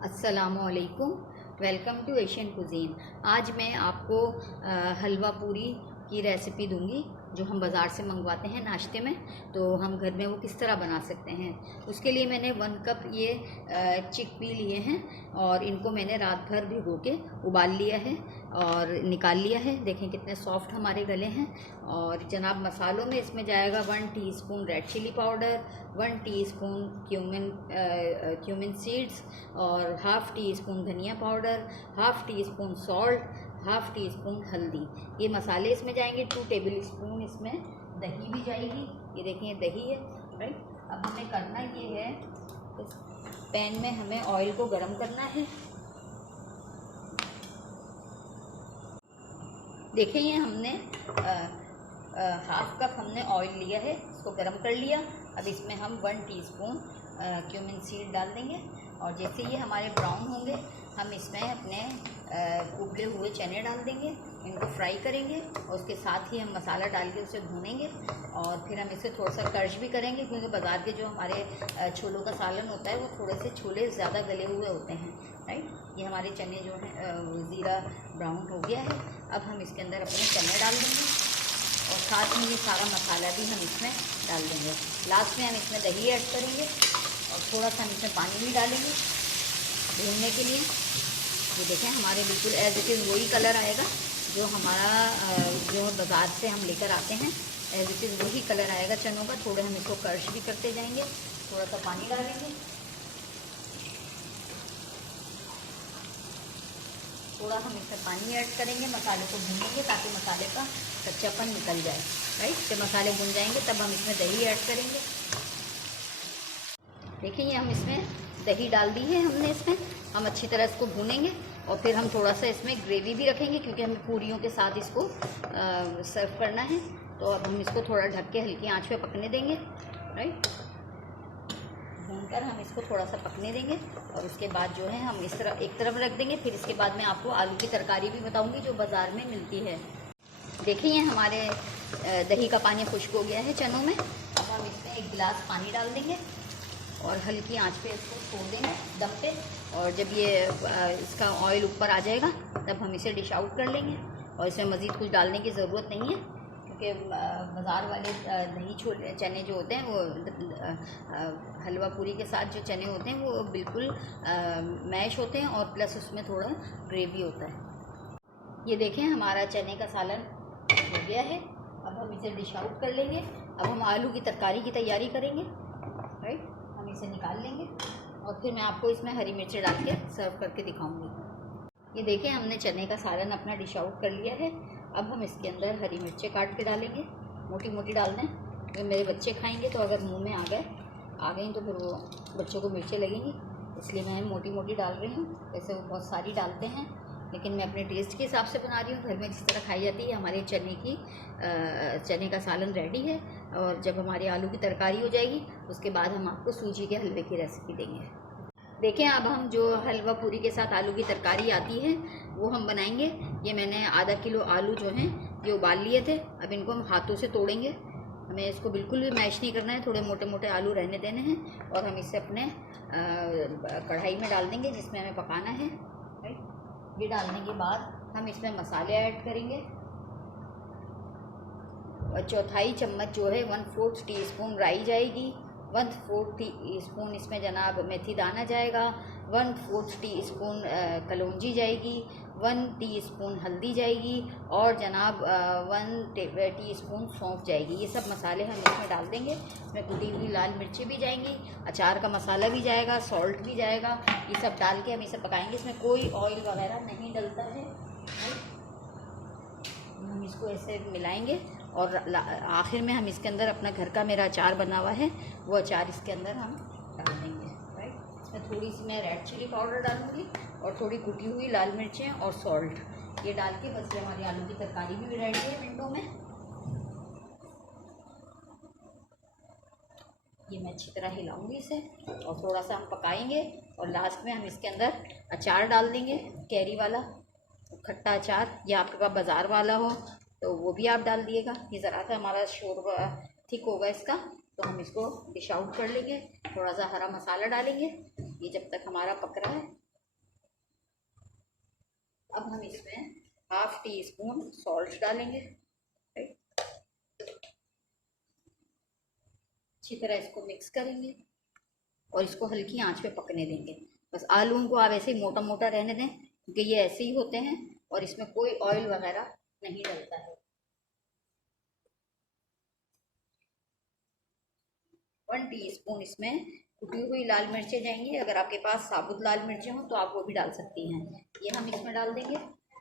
अस्सलामुअलैकुम। Welcome to Asian cuisine. आज मैं आपको हलवा पूरी की रेसिपी दूंगी जो हम बाज़ार से मंगवाते हैं नाश्ते में। तो हम घर में वो किस तरह बना सकते हैं, उसके लिए मैंने 1 कप ये चिकपी लिए हैं और इनको मैंने रात भर भिगो के उबाल लिया है और निकाल लिया है। देखें कितने सॉफ्ट हमारे गले हैं। और जनाब मसालों में इसमें जाएगा 1 teaspoon red chilli powder, 1 teaspoon cumin seeds और हाफ़ टी स्पून धनिया powder, half teaspoon salt, half teaspoon हल्दी। ये मसाले इसमें जाएंगे। 2 टेबल स्पून इसमें दही भी जाएगी। ये देखें ये दही है, राइट। अब हमें करना ये है, इस पैन में हमें ऑयल को गरम करना है। देखें ये हमने हाफ़ कप हमने ऑयल लिया है, इसको गरम कर लिया। अब इसमें हम 1 टीस्पून क्यूमिन सीड डाल देंगे और जैसे ये हमारे ब्राउन होंगे हम इसमें अपने उबले हुए चने डाल देंगे, इनको फ्राई करेंगे और उसके साथ ही हम मसाला डाल के उसे भूनेंगे। और फिर हम इसे थोड़ा सा क्रश भी करेंगे क्योंकि बाज़ार के जो हमारे छोलों का सालन होता है वो थोड़े से छोले ज़्यादा गले हुए होते हैं, राइट। ये हमारे चने जो हैं ज़ीरा ब्राउन हो गया है। अब हम इसके अंदर अपने चने डाल देंगे और साथ में ये सारा मसाला भी हम इसमें डाल देंगे। लास्ट में हम इसमें दही ऐड करेंगे और थोड़ा सा हम इसमें पानी भी डालेंगे भूनने के लिए। ये देखें हमारे बिल्कुल एज इट इज़ वही कलर आएगा जो हमारा जो बाज़ार से हम लेकर आते हैं, एज इट इज़ वही कलर आएगा चनों का। थोड़े हम इसको क्रश भी करते जाएंगे, थोड़ा सा पानी डालेंगे, थोड़ा हम इसमें पानी ऐड करेंगे, मसाले को भूनेंगे ताकि मसाले का कच्चापन निकल जाए, राइट। जब मसाले भुन जाएंगे तब हम इसमें दही ऐड करेंगे। देखिए ये हम इसमें दही डाल दी है हमने। इसमें हम अच्छी तरह इसको भूनेंगे और फिर हम थोड़ा सा इसमें ग्रेवी भी रखेंगे क्योंकि हमें पूरियों के साथ इसको सर्व करना है। तो अब हम इसको थोड़ा ढक के हल्की आंच पे पकने देंगे, राइट। भूनकर हम इसको थोड़ा सा पकने देंगे और उसके बाद जो है हम इस तरह एक तरफ रख देंगे। फिर इसके बाद मैं आपको आलू की तरकारी भी बताऊँगी जो बाज़ार में मिलती है। देखिए ये हमारे दही का पानी खुश्क हो गया है चनों में। अब हम इसमें 1 गिलास पानी डाल देंगे और हल्की आंच पे इसको छोड़ देंगे दम पे। और जब ये इसका ऑयल ऊपर आ जाएगा तब हम इसे डिश आउट कर लेंगे। और इसमें मज़ीद कुछ डालने की ज़रूरत नहीं है क्योंकि बाज़ार वाले दही छोले चने जो होते हैं वो हलवा पूरी के साथ जो चने होते हैं वो बिल्कुल मैश होते हैं और प्लस उसमें थोड़ा ग्रेवी होता है। ये देखें हमारा चने का सालन हो गया है। अब हम इसे डिश आउट कर लेंगे। अब हम आलू की तरकारी की तैयारी करेंगे, राइट। हम इसे निकाल लेंगे और फिर मैं आपको इसमें हरी मिर्चें डाल के सर्व करके दिखाऊंगी। ये देखें हमने चने का सालन अपना डिश आउट कर लिया है। अब हम इसके अंदर हरी मिर्चें काट के डालेंगे, मोटी मोटी डालना है क्योंकि मेरे बच्चे खाएंगे तो अगर मुंह में आ गई तो फिर वो बच्चों को मिर्चें लगेंगी, इसलिए मैं मोटी मोटी डाल रही हूँ। वैसे वो बहुत सारी डालते हैं लेकिन मैं अपने टेस्ट के हिसाब से बना रही हूँ, घर में जिस तरह खाई जाती है। हमारे चने का सालन रेडी है और जब हमारी आलू की तरकारी हो जाएगी उसके बाद हम आपको सूजी के हलवे की रेसिपी देंगे। देखें अब हम जो हलवा पूरी के साथ आलू की तरकारी आती है वो हम बनाएंगे। ये मैंने आधा किलो आलू जो हैं ये उबाल लिए थे। अब इनको हम हाथों से तोड़ेंगे। हमें इसको बिल्कुल भी मैश नहीं करना है, थोड़े मोटे मोटे आलू रहने देने हैं। और हम इसे अपने कढ़ाई में डाल देंगे जिसमें हमें पकाना है, राइट। ये डालने के बाद हम इसमें मसाले ऐड करेंगे। 1/4 चम्मच जो है 1/4 टीस्पून राई जाएगी, 1/4 टीस्पून इसमें जनाब मेथी दाना जाएगा, 1/4 टीस्पून कलौंजी जाएगी, 1 टीस्पून हल्दी जाएगी और जनाब 1 टीस्पून सौंफ जाएगी। ये सब मसाले हम इसमें डाल देंगे। इसमें कुटी हुई लाल मिर्ची भी जाएंगी, अचार का मसाला भी जाएगा, सॉल्ट भी जाएगा। ये सब डाल के हम इसे पकाएंगे। इसमें कोई ऑयल वगैरह नहीं डलता है। हम इसको ऐसे मिलाएंगे और आखिर में हम इसके अंदर अपना घर का मेरा अचार बना हुआ है वो अचार इसके अंदर हम डाल देंगे, राइट। इसमें थोड़ी सी मैं रेड चिली पाउडर डालूंगी और थोड़ी कुटी हुई लाल मिर्चें और सॉल्ट ये डाल के बस ये हमारी आलू की तरकारी भी रेडी है मिनटों में। ये मैं अच्छी तरह हिलाऊंगी इसे और थोड़ा सा हम पकाएंगे और लास्ट में हम इसके अंदर अचार डाल देंगे, कैरी वाला खट्टा अचार, या आपके पास बाज़ार वाला हो तो वो भी आप डाल दिएगा। ये ज़रा सा हमारा शोरबा थिक होगा इसका तो हम इसको डिश आउट कर लेंगे। थोड़ा सा हरा मसाला डालेंगे। ये जब तक हमारा पक रहा है अब हम इसमें 1/2 टीस्पून सॉल्ट डालेंगे। अच्छी तरह इसको मिक्स करेंगे और इसको हल्की आंच पे पकने देंगे। बस आलूओं को आप ऐसे ही मोटा मोटा रहने दें, क्योंकि ये ऐसे ही होते हैं और इसमें कोई ऑयल वगैरह नहीं डलता है। 1 टीस्पून इसमें कुटी हुई लाल मिर्चें जाएंगी। अगर आपके पास साबुत लाल मिर्चें हो तो आप वो भी डाल सकती हैं। ये हम इसमें डाल देंगे।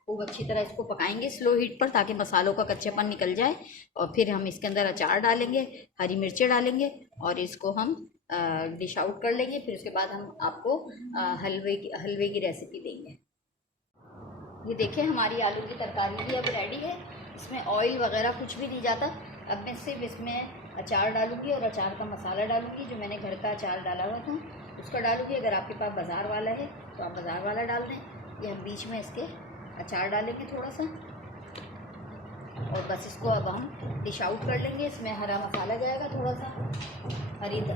खूब अच्छी तरह इसको पकाएंगे स्लो हीट पर, ताकि मसालों का कच्चापन निकल जाए। और फिर हम इसके अंदर अचार डालेंगे, हरी मिर्चें डालेंगे और इसको हम डिश आउट कर लेंगे। फिर उसके बाद हम आपको हलवे की रेसिपी देंगे। ये देखिए हमारी आलू की तरकारी भी अब रेडी है। इसमें ऑयल वगैरह कुछ भी नहीं जाता। अब मैं सिर्फ इसमें अचार डालूंगी और अचार का मसाला डालूंगी, जो मैंने घर का अचार डाला हुआ था उसका डालूंगी। अगर आपके पास बाज़ार वाला है तो आप बाज़ार वाला डाल दें। ये हम बीच में इसके अचार डालेंगे थोड़ा सा, और बस इसको अब हम डिश आउट कर लेंगे। इसमें हरा मसाला जाएगा, थोड़ा सा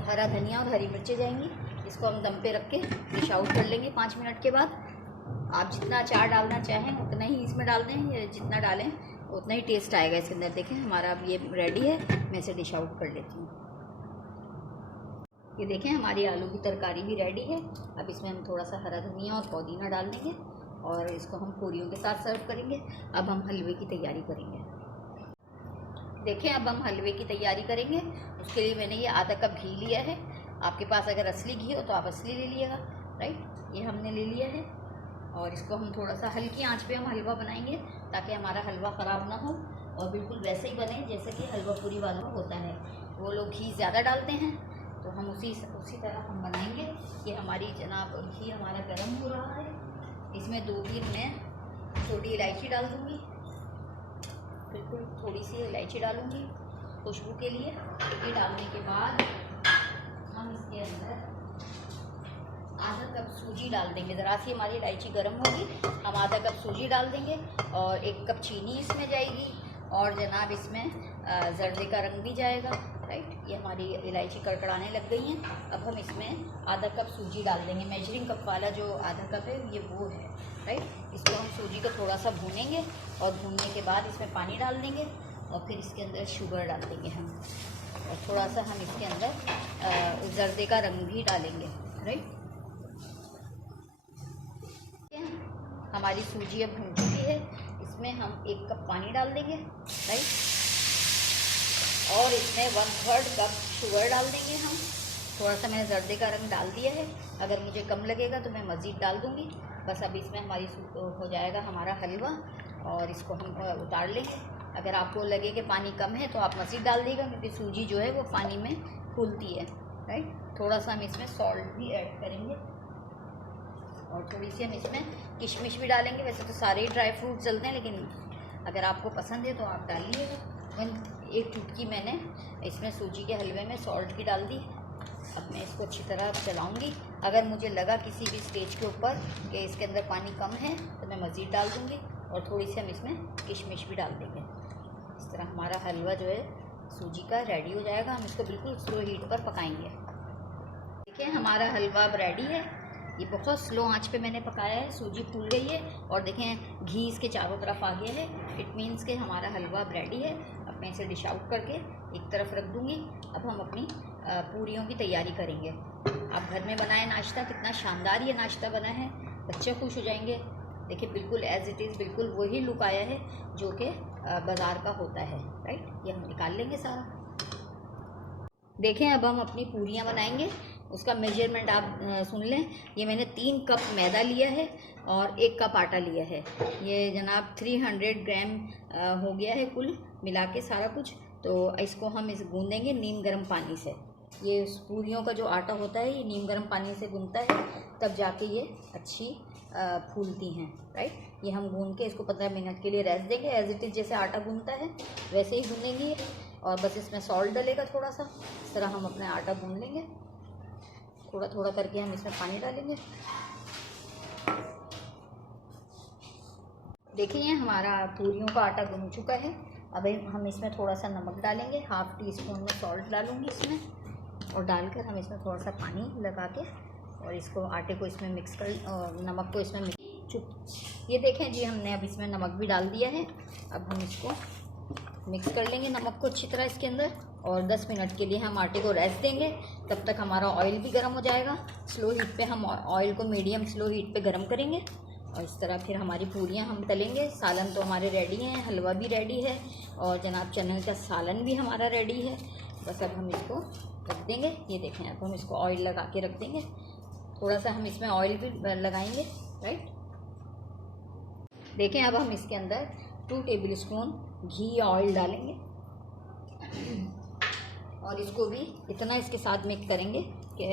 हरा धनिया और हरी मिर्चें जाएंगी। इसको हम दम पे रख के डिश आउट कर लेंगे 5 मिनट के बाद। आप जितना अचार डालना चाहें उतना ही इसमें डाल दें, या जितना डालें उतना ही टेस्ट आएगा इसके अंदर। देखें हमारा अब ये रेडी है, मैं इसे डिश आउट कर लेती हूँ। ये देखें हमारी आलू की तरकारी भी रेडी है। अब इसमें हम थोड़ा सा हरा धनिया और पुदीना डाल देंगे और इसको हम पूरियों के साथ सर्व करेंगे। अब हम हलवे की तैयारी करेंगे। देखें अब हम हलवे की तैयारी करेंगे। उसके लिए मैंने ये आधा कप घी लिया है। आपके पास अगर असली घी हो तो आप असली ले लीजिएगा, राइट। ये हमने ले लिया है और इसको हम थोड़ा सा हल्की आंच पे हम हलवा बनाएंगे, ताकि हमारा हलवा ख़राब ना हो और बिल्कुल वैसे ही बने जैसे कि हलवा पूरी वाला होता है। वो लोग घी ज़्यादा डालते हैं, तो हम उसी तरह हम बनाएंगे। ये हमारी जनाब घी हमारा गर्म हो रहा है। इसमें 2-3 मैं छोटी इलायची डाल दूँगी, बिल्कुल थोड़ी सी इलायची डालूँगी खुशबू के लिए। ये डालने के बाद हम इसके अंदर आधा कप सूजी डाल देंगे। ज़रा सी हमारी इलायची गर्म होगी, हम आधा कप सूजी डाल देंगे और 1 कप चीनी इसमें जाएगी और जनाब इसमें जर्दे का रंग भी जाएगा, राइट। ये हमारी इलायची कड़कड़ाने लग गई हैं। अब हम इसमें आधा कप सूजी डाल देंगे। मेजरिंग कप वाला जो आधा कप है ये वो है, राइट। इसको हम सूजी को थोड़ा सा भूनेंगे और भूनने के बाद इसमें पानी डाल देंगे और फिर इसके अंदर शुगर डाल देंगे हम, और थोड़ा सा हम इसके अंदर जर्दे का रंग भी डालेंगे, राइट। हमारी सूजी अब भून चुकी है। इसमें हम 1 कप पानी डाल देंगे, राइट, और इसमें 1/3 कप शुगर डाल देंगे हम। थोड़ा सा मैंने जर्दे का रंग डाल दिया है, अगर मुझे कम लगेगा तो मैं मज़ीद डाल दूँगी। बस अब इसमें हमारी हो जाएगा हमारा हलवा और इसको हम उतार लेंगे। अगर आपको लगे कि पानी कम है तो आप मज़ीद डाल दीजिएगा, क्योंकि सूजी जो है वो पानी में फूलती है, राइट। थोड़ा सा हम इसमें सॉल्ट भी ऐड करेंगे और थोड़ी सी हम इसमें किशमिश भी डालेंगे। वैसे तो सारे ही ड्राई फ्रूट चलते हैं, लेकिन अगर आपको पसंद है तो आप डालिएगा। 1 चुटकी मैंने इसमें सूजी के हलवे में सॉल्ट की डाल दी। अब मैं इसको अच्छी तरह चलाऊंगी। अगर मुझे लगा किसी भी स्टेज के ऊपर कि इसके अंदर पानी कम है तो मैं मज़ीद डाल दूँगी और थोड़ी सी हम इसमें किशमिश भी डाल देंगे। इस तरह हमारा हलवा जो है सूजी का रेडी हो जाएगा। हम इसको बिल्कुल स्लो हीट पर पकाएंगे। देखिए हमारा हलवा अब रेडी है। ये बहुत स्लो आंच पे मैंने पकाया है। सूजी फूल गई है और देखें घी इसके चारों तरफ आ गया है। इट मीन्स कि हमारा हलवा अब रेडी है। अब मैं इसे डिश आउट करके एक तरफ रख दूँगी। अब हम अपनी पूरियों की तैयारी करेंगे। आप घर में बनाए नाश्ता, कितना शानदार ये नाश्ता बना है, बच्चे खुश हो जाएंगे। देखिए बिल्कुल एज़ इट इज़ बिल्कुल वही लुक आया है जो कि बाज़ार का होता है, राइट। ये हम निकाल लेंगे सारा। देखें अब हम अपनी पूरियाँ बनाएंगे। उसका मेजरमेंट आप सुन लें। ये मैंने 3 कप मैदा लिया है और 1 कप आटा लिया है। ये जनाब 300 ग्राम हो गया है कुल मिला के सारा कुछ। तो इसको हम गूँधेंगे नीम गर्म पानी से। ये पूरियों का जो आटा होता है ये नीम गर्म पानी से गूँधता है, तब जाके ये अच्छी फूलती हैं, राइट। ये हम गूँध के इसको 15 मिनट के लिए रेस्ट देंगे। एज इट इज़ जैसे आटा गूँधता है वैसे ही गूँधेंगे और बस इसमें सॉल्ट डलेगा थोड़ा सा। इस तरह हम अपना आटा गूँध लेंगे। थोड़ा थोड़ा करके हम इसमें पानी डालेंगे। देखिए हमारा पूरियों का आटा गूँध चुका है। अब हम इसमें थोड़ा सा नमक डालेंगे। 1/2 टीस्पून में सॉल्ट डालूँगी इसमें, और डालकर हम इसमें थोड़ा सा पानी लगा के और इसको आटे को इसमें मिक्स कर, नमक को इसमें चुप। ये देखें जी, हमने अब इसमें नमक भी डाल दिया है। अब हम इसको मिक्स कर लेंगे नमक को अच्छी तरह इसके अंदर, और 10 मिनट के लिए हम आटे को रेस्ट देंगे। तब तक हमारा ऑयल भी गर्म हो जाएगा। स्लो हीट पे हम ऑयल को मीडियम स्लो हीट पे गर्म करेंगे, और इस तरह फिर हमारी पूरियां हम तलेंगे। सालन तो हमारे रेडी हैं, हलवा भी रेडी है, और जनाब चने का सालन भी हमारा रेडी है। बस अब हम इसको रख देंगे। ये देखें, अब हम इसको ऑयल लगा के रख देंगे। थोड़ा सा हम इसमें ऑयल भी लगाएंगे, राइट। देखें, अब हम इसके अंदर 2 टेबल स्पून घी या ऑयल डालेंगे, और इसको भी इतना इसके साथ मिक्स करेंगे कि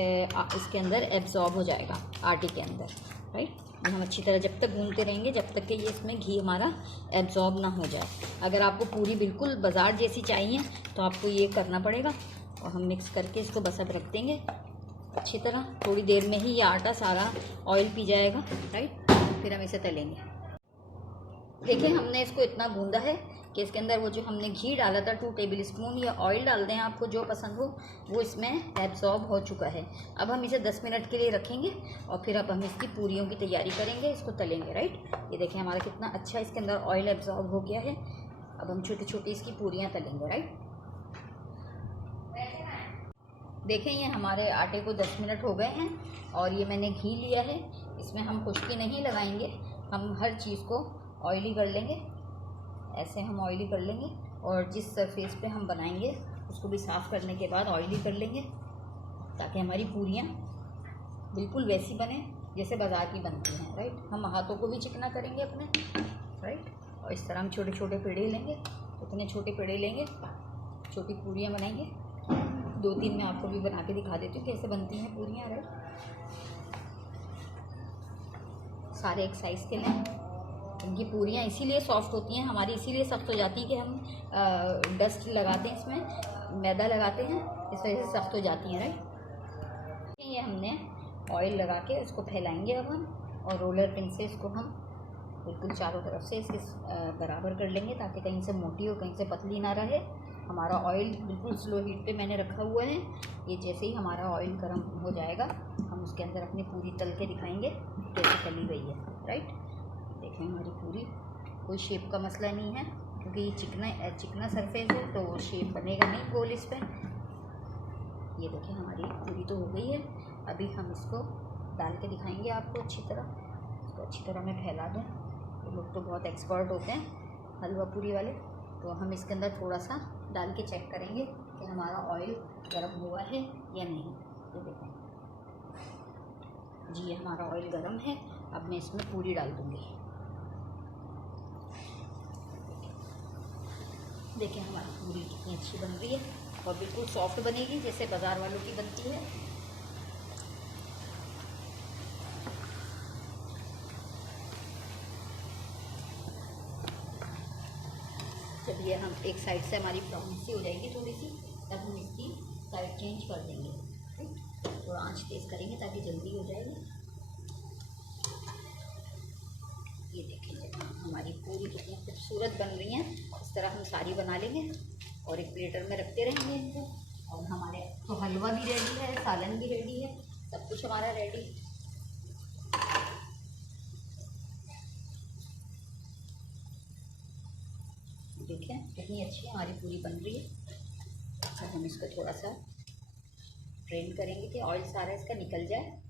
इसके अंदर एब्जॉर्ब हो जाएगा आटे के अंदर, राइट। हम अच्छी तरह जब तक भूनते रहेंगे जब तक कि ये इसमें घी हमारा एब्जॉर्ब ना हो जाए। अगर आपको पूरी बिल्कुल बाज़ार जैसी चाहिए तो आपको ये करना पड़ेगा। और हम मिक्स करके इसको बस अब रख देंगे अच्छी तरह। थोड़ी देर में ही ये आटा सारा ऑयल पी जाएगा, राइट। फिर हम इसे तलेंगे। देखिए, हमने इसको इतना गूंदा है कि इसके अंदर वो जो हमने घी डाला था 2 टेबल स्पून, या ऑयल डाल दें आपको जो पसंद हो, वो इसमें एब्जॉर्ब हो चुका है। अब हम इसे 10 मिनट के लिए रखेंगे, और फिर अब हम इसकी पूरियों की तैयारी करेंगे, इसको तलेंगे, राइट। ये देखें, हमारा कितना अच्छा इसके अंदर ऑयल एब्जॉर्ब हो गया है। अब हम छोटी छोटी इसकी पूरियाँ तलेंगे, राइट। देखें, ये हमारे आटे को 10 मिनट हो गए हैं, और ये मैंने घी लिया है। इसमें हम खुश्की नहीं लगाएंगे, हम हर चीज़ को ऑयली कर लेंगे। ऐसे हम ऑयली कर लेंगे, और जिस सरफेस पे हम बनाएंगे उसको भी साफ़ करने के बाद ऑयली कर लेंगे, ताकि हमारी पूरियाँ बिल्कुल वैसी बने जैसे बाज़ार की बनती हैं, राइट। हम हाथों को भी चिकना करेंगे अपने, राइट। और इस तरह हम छोटे छोटे पेड़े लेंगे, इतने छोटे पेड़े लेंगे, छोटी पूरियाँ बनाएंगे। 2-3 मैं आपको भी बना के दिखा देती हूँ कैसे बनती हैं पूरियाँ, राइट। सारे एक साइज़ के लें। इनकी पूरियाँ इसीलिए सॉफ्ट होती हैं हमारी, इसीलिए सख्त हो जाती हैं कि हम डस्ट लगाते हैं, इसमें मैदा लगाते हैं, इस वजह से सख्त हो जाती हैं, राइट। ये हमने ऑयल लगा के इसको फैलाएंगे अब हम, और रोलर पिन से इसको हम बिल्कुल चारों तरफ से इसके बराबर कर लेंगे, ताकि कहीं से मोटी और कहीं से पतली ना रहे। हमारा ऑयल बिल्कुल स्लो हीट पे मैंने रखा हुआ है। ये जैसे ही हमारा ऑयल गर्म हो जाएगा, हम उसके अंदर अपनी पूरी तल के दिखाएंगे कैसे तली गई है, राइट। देखें, हमारी पूरी कोई शेप का मसला नहीं है, क्योंकि ये चिकना सरफेस है, तो वो शेप बनेगा नहीं गोल इस पर। ये देखें, हमारी पूरी तो हो गई है। अभी हम इसको डाल के दिखाएंगे आपको अच्छी तरह। इसको अच्छी तरह मैं फैला दूँ। तो लोग तो बहुत एक्सपर्ट होते हैं हलवा पूरी वाले, तो हम इसके अंदर थोड़ा सा डाल के चेक करेंगे कि हमारा ऑयल गर्म हुआ है या नहीं। ये देखें जी, ये हमारा ऑयल गर्म है। अब मैं इसमें पूरी डाल दूँगी। देखिए, हमारी पूरी कितनी अच्छी बन रही है, और बिल्कुल सॉफ्ट बनेगी जैसे बाज़ार वालों की बनती है। जब ये हम एक साइड से हमारी ब्राउन सी हो जाएगी थोड़ी सी, तब हम इसकी साइड चेंज कर देंगे, राइट। थोड़ा आंच तेज़ करेंगे ताकि जल्दी हो जाएगी। ये देखिए, हमारी पूरी कितनी खूबसूरत बन रही हैं। इस तरह हम सारी बना लेंगे और एक प्लेटर में रखते रहेंगे इनको। और हमारे तो हलवा भी रेडी है, सालन भी रेडी है, सब कुछ हमारा रेडी। देखें कितनी अच्छी हमारी पूरी बन रही है। अब हम इसको थोड़ा सा ड्रेन करेंगे कि ऑयल सारा इसका निकल जाए।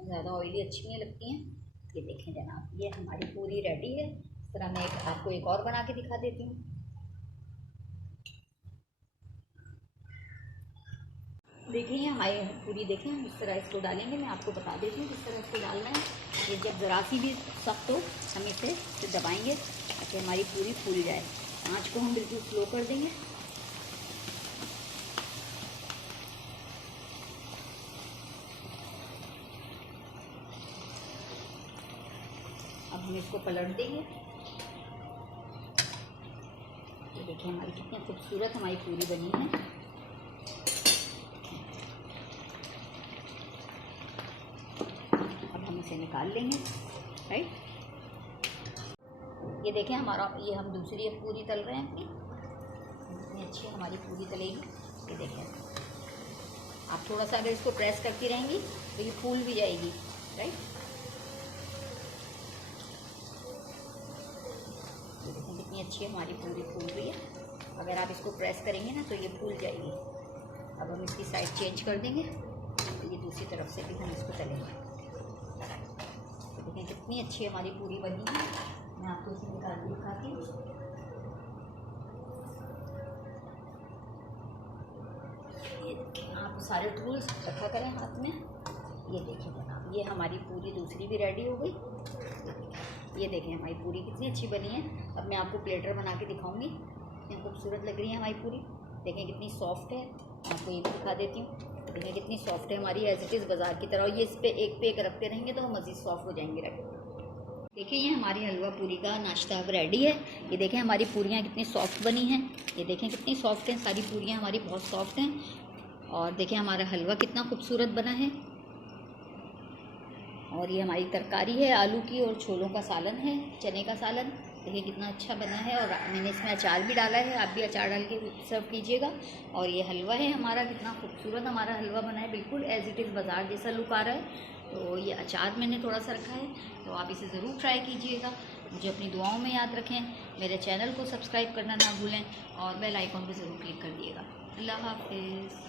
ज़्यादा ऑयली अच्छी नहीं लगती हैं। ये देखें जनाब, ये हमारी पूरी रेडी है। इस तरह मैं आपको एक और बना के दिखा देती हूँ। देखिए हमारी पूरी, देखें हम इस तरह इसको डालेंगे। मैं आपको बता देती हूँ किस तरह इसको डालना है। ये जब ज़रा सी भी सख्त हो, हम इसे दबाएंगे ताकि हमारी पूरी फूल जाए। आँच को हम बिल्कुल स्लो कर देंगे। अब हम इसको पलट देंगे। ये देखिए हमारी कितनी खूबसूरत हमारी पूरी बनी है। अब हम इसे निकाल लेंगे, राइट। ये देखें हमारा, ये हम दूसरी पूरी तल रहे हैं अपनी। कितनी अच्छी हमारी पूरी तलेगी। ये देखें, आप थोड़ा सा अगर इसको प्रेस करती रहेंगी तो ये फूल भी जाएगी, राइट। कितनी अच्छी हमारी पूरी फूल रही है। अगर आप इसको प्रेस करेंगे ना तो ये फूल जाएगी। अब हम इसकी साइड चेंज कर देंगे, तो ये दूसरी तरफ से भी हम इसको तलेंगे। तो देखें कितनी अच्छी हमारी पूरी बनी है। मैं आपको इसे निकाल के दिखाती हूँ। ये देखें, आप सारे टूल्स रखा करें हाथ में। ये देखिए जनाब, ये हमारी पूरी दूसरी भी रेडी हो गई। ये देखें हमारी पूरी कितनी अच्छी बनी है। अब मैं आपको प्लेटर बना के दिखाऊंगी। कितनी खूबसूरत लग रही है हमारी पूरी। देखें कितनी सॉफ्ट है। आपको ये भी दिखा देती हूँ। देखें कितनी सॉफ्ट है हमारी, एज इट इज़ बाज़ार की तरह। और ये इस पर एक पे एक रखते रहेंगे तो मज़ीद सॉफ्ट हो जाएंगे रख। देखिए ये हमारी हलवा पूरी का नाश्ता अब रेडी है। ये देखें हमारी पूरियाँ कितनी सॉफ्ट बनी हैं। ये देखें कितनी सॉफ्ट हैं, सारी पूरियाँ हमारी बहुत सॉफ्ट हैं। और देखें हमारा हलवा कितना खूबसूरत बना है। और ये हमारी तरकारी है आलू की, और छोलों का सालन है, चने का सालन। देखिए कितना अच्छा बना है। और मैंने इसमें अचार भी डाला है, आप भी अचार डाल के सर्व कीजिएगा। और ये हलवा है हमारा, कितना खूबसूरत हमारा हलवा बना है, बिल्कुल एज इट इज़ बाज़ार जैसा लुक आ रहा है। तो ये अचार मैंने थोड़ा सा रखा है, तो आप इसे ज़रूर ट्राई कीजिएगा। मुझे अपनी दुआओं में याद रखें। मेरे चैनल को सब्सक्राइब करना ना भूलें और बेल आइकॉन पर ज़रूर क्लिक कर दिएगा। अल्लाह हाफ़िज़।